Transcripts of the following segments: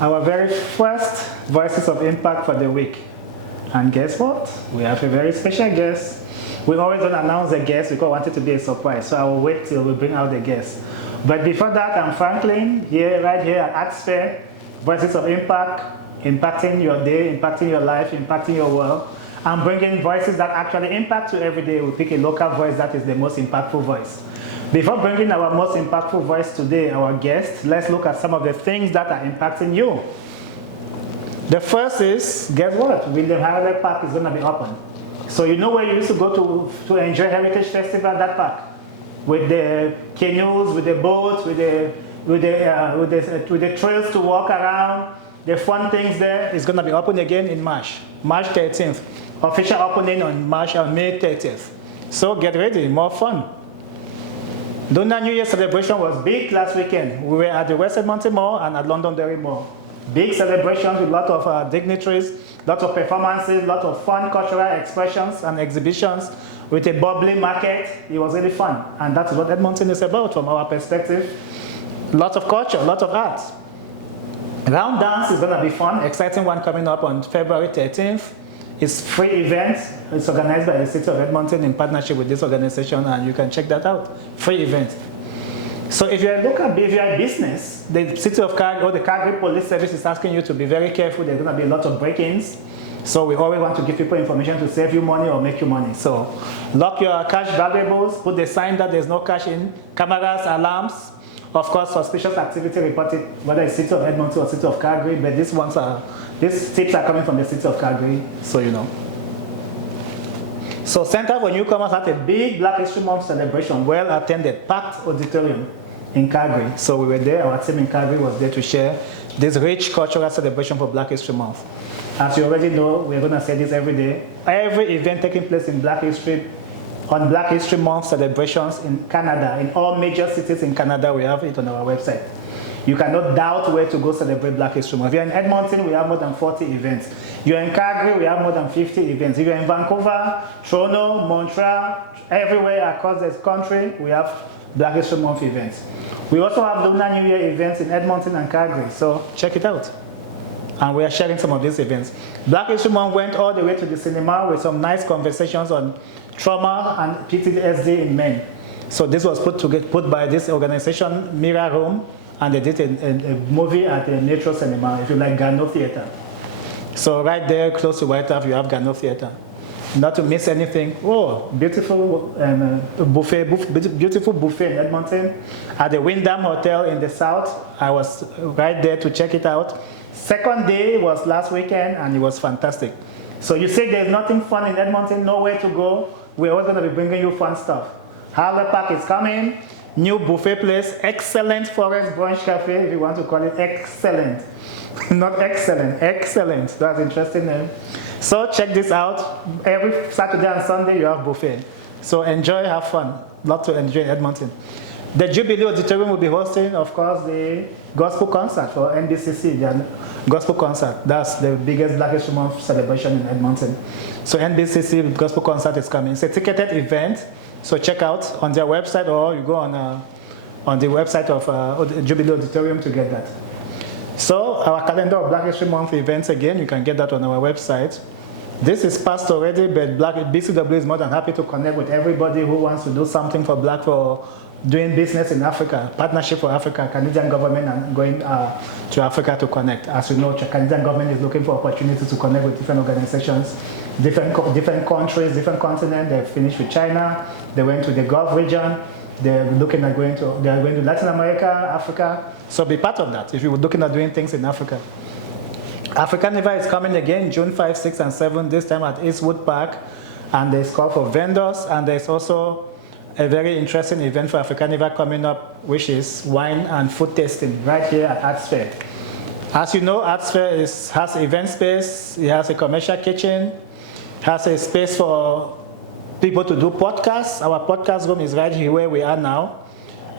our very first Voices of Impact for the week. And guess what? We have a very special guest. We always don't announce the guest because we want it to be a surprise. So I will wait till we bring out the guest. But before that, I'm Franklin, right here at ArtSphere, Voices of Impact, impacting your day, impacting your life, impacting your world. I'm bringing voices that actually impact you every day. We pick a local voice that is the most impactful voice. Before bringing our most impactful voice today, our guest, let's look at some of the things that are impacting you. The first is, guess what? Hawrelak Park is going to be open. So you know where you used to go to enjoy Heritage Festival, that park? With the canoes, with the boats, with the trails to walk around, the fun things there is going to be open again in March 13th. Official opening on May 30th. So get ready, more fun. Lunar New Year celebration was big last weekend. We were at the West Edmonton Mall and at Londonderry Mall. Big celebrations with a lot of dignitaries, lots of performances, lots of fun cultural expressions and exhibitions with a bubbly market. It was really fun. And that's what Edmonton is about from our perspective. Lots of culture, lots of art. Round Dance is going to be fun, exciting one coming up on February 13th. It's free event. It's organized by the City of Edmonton in partnership with this organization, and you can check that out. Free event. So if you're a business, the City of Calgary or the Calgary Police Service is asking you to be very careful. There's going to be a lot of break-ins. So we always want to give people information to save you money or make you money. So lock your cash valuables, put the sign that there's no cash in, cameras, alarms. Of course, suspicious activity reported, whether it's City of Edmonton or City of Calgary, but these tips are coming from the City of Calgary, so you know. So Center for Newcomers had a big Black History Month celebration, well attended, packed auditorium in Calgary. So we were there, our team in Calgary was there to share this rich cultural celebration for Black History Month. As you already know, we're going to say this every day. Every event taking place in Black History Month celebrations in Canada, in all major cities in Canada, we have it on our website. You cannot doubt where to go celebrate Black History Month. If you're in Edmonton, we have more than 40 events. You're in Calgary, we have more than 50 events. If you're in Vancouver, Toronto, Montreal, everywhere across the country, we have Black History Month events. We also have Lunar New Year events in Edmonton and Calgary, so check it out. And we are sharing some of these events. Black History Month went all the way to the cinema with some nice conversations on trauma and PTSD in men. So this was put by this organization, Mirror Room, and they did a movie at the Metro Cinema, if you like, Gano Theatre. So right there, close to White House, you have Gano Theatre. Not to miss anything. Oh, beautiful beautiful buffet in Edmonton. At the Wyndham Hotel in the south. I was right there to check it out. Second day was last weekend, and it was fantastic. So you say there's nothing fun in Edmonton, nowhere to go. We're always going to be bringing you fun stuff. Hawrelak Park is coming. New buffet place, Eggcellent Forest Brunch Cafe, if you want to call it Eggcellent. Not excellent, Eggcellent. That's an interesting name. So check this out. Every Saturday and Sunday you have buffet. So enjoy, have fun. Lot to enjoy in Edmonton. The Jubilee Auditorium will be hosting, of course, the gospel concert for NBCC, the gospel concert. That's the biggest Black History Month celebration in Edmonton. So NBCC gospel concert is coming. It's a ticketed event. So check out on their website, or you go on the website of Jubilee Auditorium to get that. So our calendar of Black History Month events, again, you can get that on our website. This is passed already, but BCW is more than happy to connect with everybody who wants to do something for doing business in Africa, partnership for Africa, Canadian government, and going to Africa to connect. As you know, the Canadian government is looking for opportunities to connect with different organizations, different countries, different continents. They finished with China. They went to the Gulf region. They're looking at going to Latin America, Africa. So be part of that if you're looking at doing things in Africa. Africaniva is coming again June 5, 6, and 7, this time at Eastwood Park. And there's call for vendors, and there's also a very interesting event for Africaniva coming up, which is wine and food tasting right here at ArtSphere. As you know, ArtSphere has an event space, it has a commercial kitchen, has a space for people to do podcasts. Our podcast room is right here where we are now,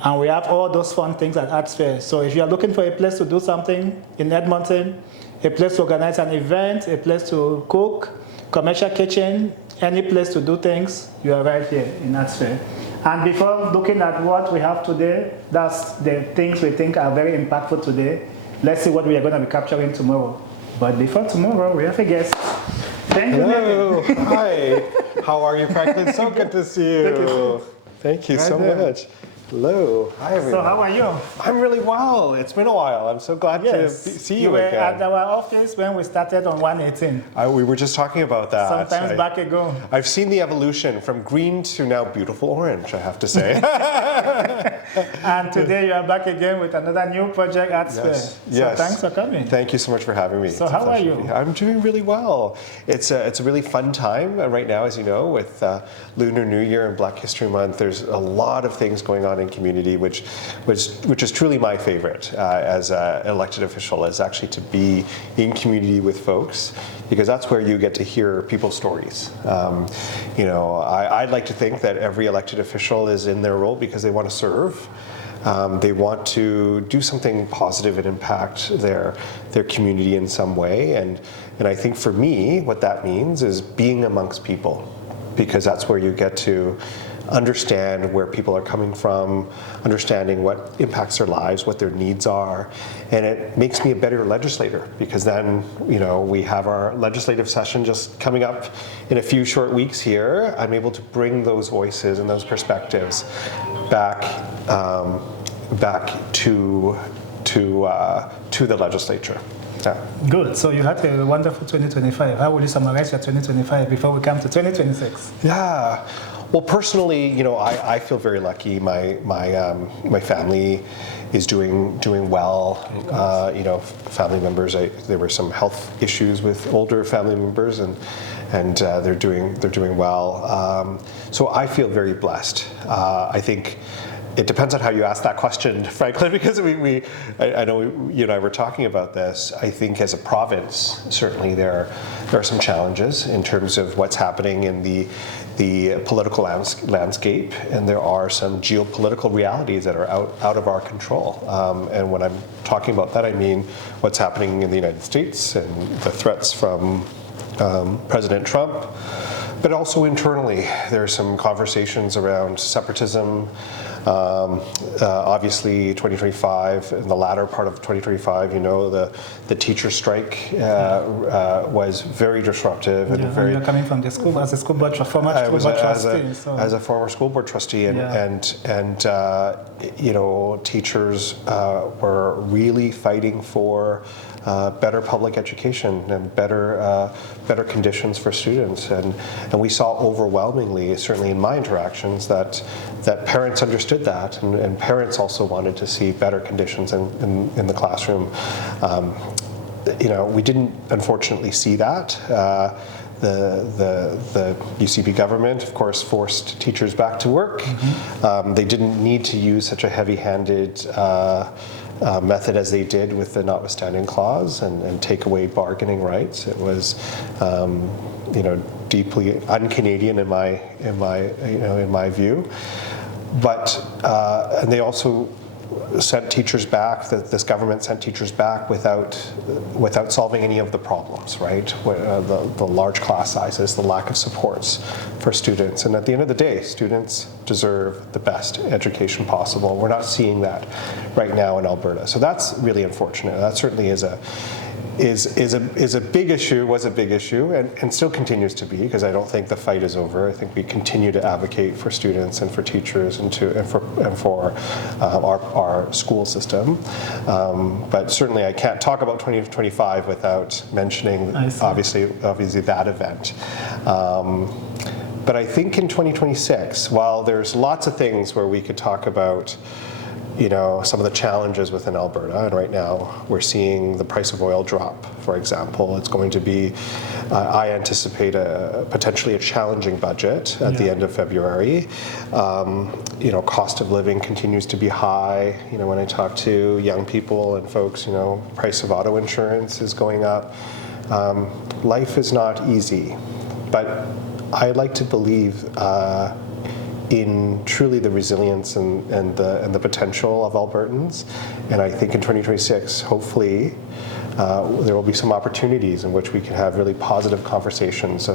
and we have all those fun things at ArtSphere. So if you are looking for a place to do something in Edmonton, a place to organize an event, a place to cook, commercial kitchen, any place to do things, you are right here in ArtSphere. And before looking at what we have today, that's the things we think are very impactful today. let's see what we are going to be capturing tomorrow. But before tomorrow, we have a guest. Thank you, Hello. Nathan. Hi. How are you, Franklin? So good to see you. Thank you so much. Hello. Hi, everyone. So how are you? I'm really well. It's been a while. I'm so glad to see you were again. at our office when we started on 118. We were just talking about that. Sometimes back ago. I've seen the evolution from green to now beautiful orange, I have to say. And today you are back again with another new project, ArtSphere. Yes. So thanks for coming. Thank you so much for having me. So how are you? I'm doing really well. It's a really fun time right now, as you know, with Lunar New Year and Black History Month. There's a lot of things going on in community, which is truly my favorite as an elected official, is actually to be in community with folks, because that's where you get to hear people's stories. I'd like to think that every elected official is in their role because they want to serve. They want to do something positive and impact their community in some way. And I think for me, what that means is being amongst people, because that's where you get to understand where people are coming from, understanding what impacts their lives, what their needs are. And it makes me a better legislator, because then, we have our legislative session just coming up in a few short weeks here. I'm able to bring those voices and those perspectives back to the legislature. Yeah. Good. So you had a wonderful 2025. How would you summarize your 2025 before we come to 2026? Yeah. Well, personally, I feel very lucky. My family is doing well. Family members. There were some health issues with older family members, and they're doing well. So I feel very blessed. I think it depends on how you ask that question, Franklin, because I know you and I were talking about this. I think as a province, certainly there are some challenges in terms of what's happening in the political landscape, and there are some geopolitical realities that are out of our control. And when I'm talking about that, I mean what's happening in the United States and the threats from President Trump. But also internally, there are some conversations around separatism. Obviously, 2025, in the latter part of 2025, the teacher strike was very disruptive. And very. You're coming from the school as a former school board trustee. As a former school board trustee, and teachers were really fighting for better public education and better conditions for students, and we saw overwhelmingly, certainly in my interactions, that parents understood that, and parents also wanted to see better conditions in the classroom. We didn't unfortunately see that. The UCP government, of course, forced teachers back to work. Mm-hmm. They didn't need to use such a heavy-handed method as they did with the notwithstanding clause and take away bargaining rights. It was, deeply un-Canadian in my view. But and they also sent teachers back. This government sent teachers back without solving any of the problems, right? The large class sizes, the lack of supports for students, and at the end of the day, students deserve the best education possible. We're not seeing that right now in Alberta, so that's really unfortunate. That certainly is a big issue, was a big issue, and still continues to be, because I don't think the fight is over. I think we continue to advocate for students and for teachers and for our school system. But certainly I can't talk about 2025 without mentioning obviously that event. But I think in 2026, while there's lots of things where we could talk about some of the challenges within Alberta, and right now we're seeing the price of oil drop, for example. It's going to be, I anticipate potentially a challenging budget at the end of February. Cost of living continues to be high. When I talk to young people and folks, price of auto insurance is going up. Life is not easy, but I like to believe in truly the resilience and the potential of Albertans, and I think in 2026, hopefully, there will be some opportunities in which we can have really positive conversations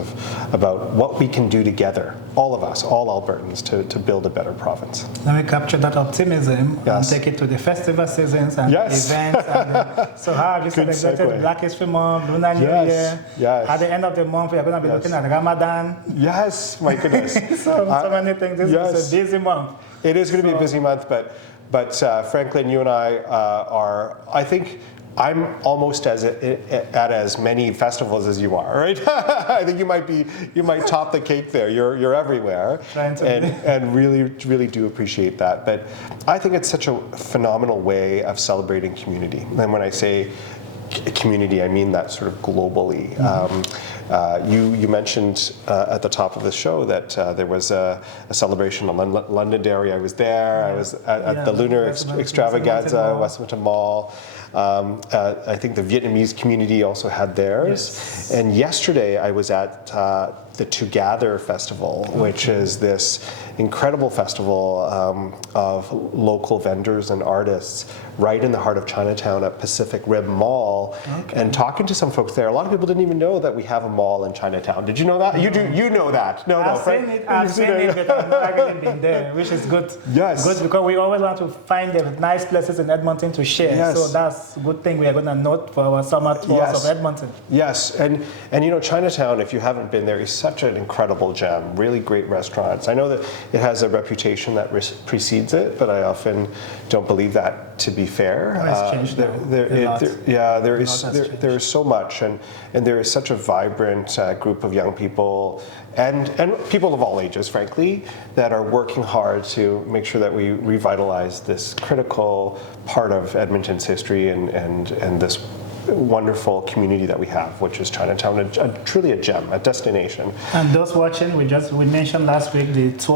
about what we can do together, all of us, all Albertans, to build a better province. Now we capture that optimism and take it to the festival seasons and events. And, so how have you celebrated Black History Month, Lunar New Year? Yes. At the end of the month, we are going to be looking at Ramadan. Yes, my goodness. so many things. This is a busy month. It is going to be a busy month, but Franklin, you and I are, I think, I'm almost at as many festivals as you are, right? I think you might top the cake there. You're everywhere, and really do appreciate that. But I think it's such a phenomenal way of celebrating community. And when I say community, I mean that sort of globally. You mentioned at the top of the show that there was a celebration on Londonderry. I was there. I was at the Lunar Extravaganza, Westminster Mall. I think the Vietnamese community also had theirs. And yesterday I was at the Together Festival, which is this incredible festival of local vendors and artists right in the heart of Chinatown at Pacific Rim Mall. And talking to some folks there, a lot of people didn't even know that we have a mall in Chinatown. Did you know that? You do. You know that? No, I've seen it, but I've not really been there, which is good. Yes. Good, because we always want to find the nice places in Edmonton to share. Yes. So that's a good thing we are going to note for our summer tours of Edmonton. Yes, and you know, Chinatown, if you haven't been there, is such an incredible gem. Really great restaurants. I know that it has a reputation that precedes it, but I often don't believe that to be fair. It's changed there is so much, and there is such a vibrant group of young people and people of all ages, frankly, that are working hard to make sure that we revitalize this critical part of Edmonton's history and this wonderful community that we have, which is Chinatown, truly a gem, a destination. And those watching, we mentioned last week the tour